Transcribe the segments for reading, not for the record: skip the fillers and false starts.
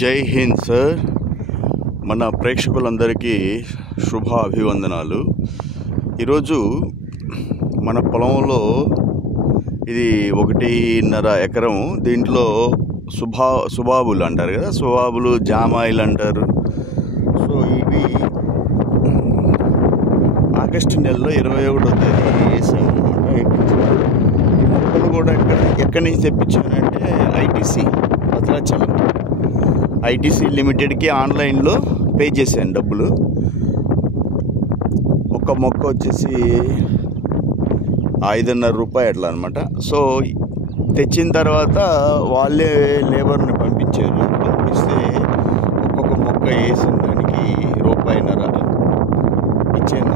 జై హింద్ సార్. మన ప్రేక్షకులందరికీ శుభ అభివందనాలు. ఈరోజు మన పొలంలో ఇది 1.5 ఎకరం. దీంట్లో సుబాబులు అంటారు కదా, సుబాబులు జామాయిలు అంటారు. సో ఇవి ఆగస్టు నెలలో 21వ తేదీ వేసాము అనమాట. ఈ మొక్కలు కూడా ఎక్కడి నుంచి తెప్పించానంటే ఐటీసీ భద్రాచలం ఐటీసీ లిమిటెడ్కి ఆన్లైన్లో పే చేశాను డబ్బులు. ఒక మొక్క వచ్చేసి 5.5 రూపాయలు అట్లా అనమాట. సో తెచ్చిన తర్వాత వాళ్ళే లేబర్ని పంపించారు. పంపిస్తే ఒక్కొక్క మొక్క వేసిన దానికి ₹1.5 ఇచ్చాను.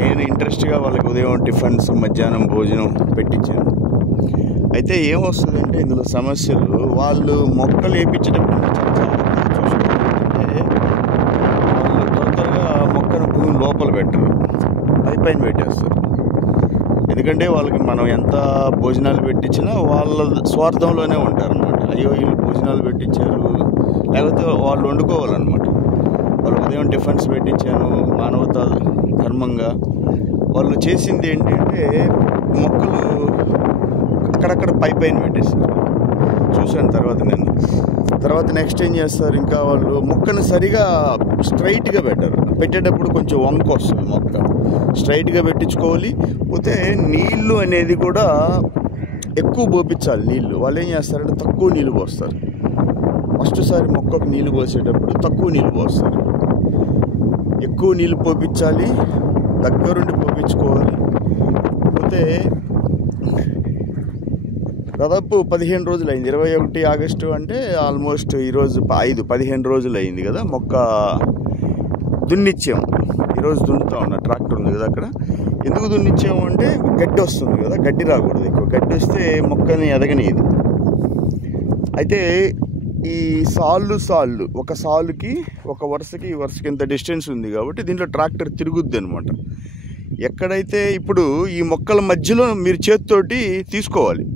నేను ఇంట్రెస్ట్గా వాళ్ళకి ఉదయం టిఫిన్స్, మధ్యాహ్నం భోజనం పెట్టించాను. అయితే ఏమొస్తుందంటే ఇందులో సమస్యలు, వాళ్ళు మొక్కలు వేయించేటప్పుడు చాలా జాగ్రత్తగా చూసుకోవాలంటే వాళ్ళు త్వరగా మొక్కను భూమి లోపల పెట్టరు, పైన పెట్టేస్తారు. ఎందుకంటే వాళ్ళకి మనం ఎంత భోజనాలు పెట్టించినా వాళ్ళ స్వార్థంలోనే ఉంటారనమాట. అయ్యో వీళ్ళు భోజనాలు పెట్టించారు, లేకపోతే వాళ్ళు వండుకోవాలన్నమాట. వాళ్ళు ఉదయం టిఫిన్స్ పెట్టించాను మానవతా ధర్మంగా. వాళ్ళు చేసింది ఏంటంటే మొక్కలు అక్కడక్కడ పైన పెట్టేస్తారు. చూశాను తర్వాత నెక్స్ట్ ఏం చేస్తారు, ఇంకా వాళ్ళు మొక్కను సరిగా స్ట్రైట్గా పెట్టరు. పెట్టేటప్పుడు కొంచెం వంక వస్తుంది మొక్క. స్ట్రైట్గా పెట్టించుకోవాలి. పోతే నీళ్ళు అనేది కూడా ఎక్కువ పోపించాలి. నీళ్ళు వాళ్ళు ఏం చేస్తారంటే తక్కువ నీళ్ళు పోస్తారు. ఫస్ట్ సారి మొక్కకు నీళ్ళు పోసేటప్పుడు తక్కువ నీళ్ళు పోస్తారు. ఎక్కువ నీళ్ళు పోపించాలి, దగ్గరుండి పోపించుకోవాలి. పోతే దాదాపు 15 రోజులు అయింది. 21 ఆగస్టు అంటే ఆల్మోస్ట్ ఈరోజు 15 రోజులు అయింది కదా. మొక్క దున్నిచ్చాము. ఈరోజు దున్నుతా ఉన్నా, ట్రాక్టర్ ఉంది కదా అక్కడ. ఎందుకు దున్నిచ్చాము అంటే గడ్డి వస్తుంది కదా, గడ్డి రాకూడదు. ఎక్కువ గడ్డి వస్తే మొక్కని ఎదగనియదు. అయితే ఈ సాళ్ళు ఒక సాలుకి ఒక వరుసకి ఇంత డిస్టెన్స్ ఉంది కాబట్టి దీంట్లో ట్రాక్టర్ తిరుగుద్ది అనమాట. ఎక్కడైతే ఇప్పుడు ఈ మొక్కల మధ్యలో మీరు చేతితోటి తీసుకోవాలి.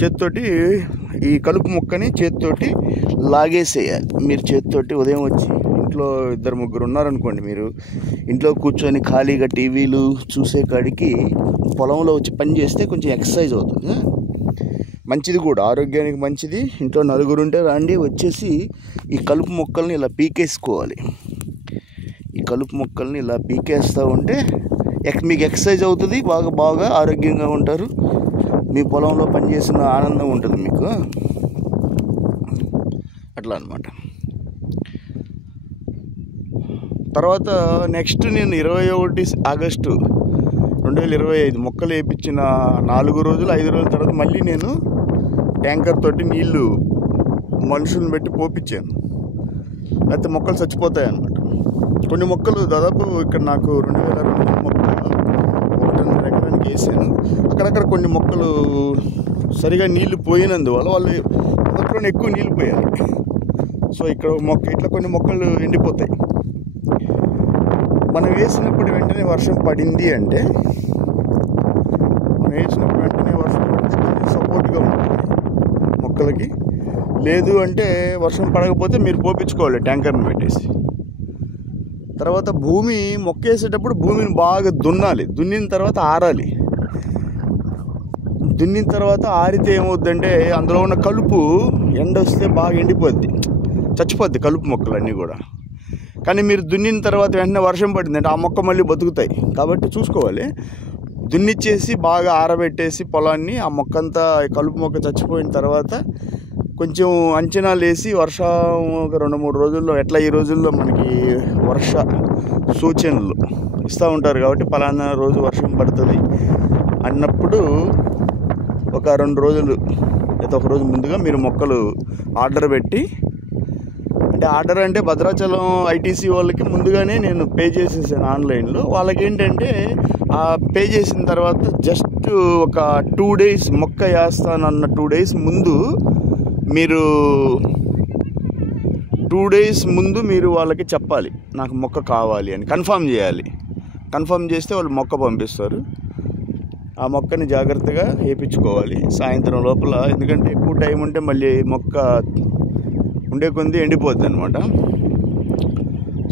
చేతితోటి ఈ కలుపు మొక్కని చేతితోటి లాగేసేయాలి. మీరు చేతితోటి ఉదయం వచ్చి ఇంట్లో 2-3 ఉన్నారనుకోండి, మీరు ఇంట్లో కూర్చొని ఖాళీగా టీవీలు చూసే కాడికి పొలంలో వచ్చి పని చేస్తే కొంచెం ఎక్సర్సైజ్ అవుతుంది, మంచిది కూడా, ఆరోగ్యానికి మంచిది. ఇంట్లో 4 ఉంటే రండి, వచ్చేసి ఈ కలుపు మొక్కల్ని ఇలా పీకేసుకోవాలి. ఈ కలుపు మొక్కల్ని ఇలా పీకేస్తూ ఉంటే మీకు ఎక్సర్సైజ్ అవుతుంది, బాగా ఆరోగ్యంగా ఉంటారు. మీ పొలంలో పనిచేసిన ఆనందం ఉంటుంది మీకు. అట్లా అన్నమాట. తర్వాత నెక్స్ట్ నేను 21 ఆగస్టు 2025 మొక్కలు వేయించిన 4 రోజులు 5 రోజుల తర్వాత మళ్ళీ నేను ట్యాంకర్ తోటి నీళ్లు మనుషులను పెట్టి పోపించాను. లేకపోతే మొక్కలు చచ్చిపోతాయి అన్నమాట. కొన్ని మొక్కలు దాదాపు ఇక్కడ నాకు 2200 మొక్క 1.5 ఎకరానికి వేసాను. అక్కడక్కడ కొన్ని మొక్కలు సరిగా నీళ్లు పోయినందువల్ల వాళ్ళు మొదట్లోనే ఎక్కువ నీళ్ళు పోయాలి. సో ఇక్కడ మొక్క ఇట్లా కొన్ని మొక్కలు ఎండిపోతాయి. మనం వేసినప్పుడు వెంటనే వర్షం పడింది అంటే, సపోర్ట్గా ఉంటుంది మొక్కలకి. లేదు అంటే వర్షం పడకపోతే మీరు పోపించుకోవాలి ట్యాంకర్ని పెట్టేసి. తర్వాత మొక్క వేసేటప్పుడు భూమిని బాగా దున్నాలి. దున్నిన తర్వాత ఆరాలి. దున్నిన తర్వాత ఆరితే ఏమవుద్దంటే అందులో ఉన్న కలుపు ఎండ వస్తే బాగా ఎండిపోద్ది, చచ్చిపోద్ది కలుపు మొక్కలన్నీ కూడా. కానీ మీరు దున్నిన తర్వాత వెంటనే వర్షం పడిందంటే ఆ మొక్క మళ్ళీ బతుకుతాయి. కాబట్టి చూసుకోవాలి. దున్నిచ్చేసి బాగా ఆరబెట్టేసి పొలాన్ని, ఆ మొక్కంతా కలుపు మొక్క చచ్చిపోయిన తర్వాత కొంచెం అంచనాలు వేసి వర్షం ఒక 2-3 రోజుల్లో, ఎట్లా ఈ రోజుల్లో మనకి వర్ష సూచనలు ఇస్తూ ఉంటారు కాబట్టి పలానా రోజు వర్షం పడుతుంది అన్నప్పుడు ఒక 2 రోజులు లేదా 1 రోజు ముందుగా మీరు మొక్కలు ఆర్డర్ పెట్టి, అంటే ఆర్డర్ అంటే భద్రాచలం ఐటీసీ వాళ్ళకి ముందుగానే నేను పే చేసేసాను ఆన్లైన్లో. వాళ్ళకి ఏంటంటే ఆ పే చేసిన తర్వాత జస్ట్ ఒక 2 days మొక్క వేస్తానన్న 2 days ముందు మీరు 2 days ముందు మీరు వాళ్ళకి చెప్పాలి నాకు మొక్క కావాలి అని, కన్ఫర్మ్ చేయాలి. కన్ఫర్మ్ చేస్తే వాళ్ళు మొక్క పంపిస్తారు. ఆ మొక్కని జాగ్రత్తగా వేయించుకోవాలి సాయంత్రం లోపల. ఎందుకంటే ఎక్కువ టైం ఉంటే మళ్ళీ మొక్క ఉండే కొద్ది ఎండిపోద్ది అనమాట.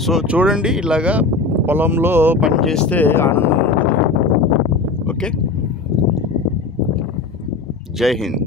సో చూడండి, ఇలాగా పొలంలో పని చేస్తే ఆనందం ఉంటుంది. ఓకే, జై హింద్.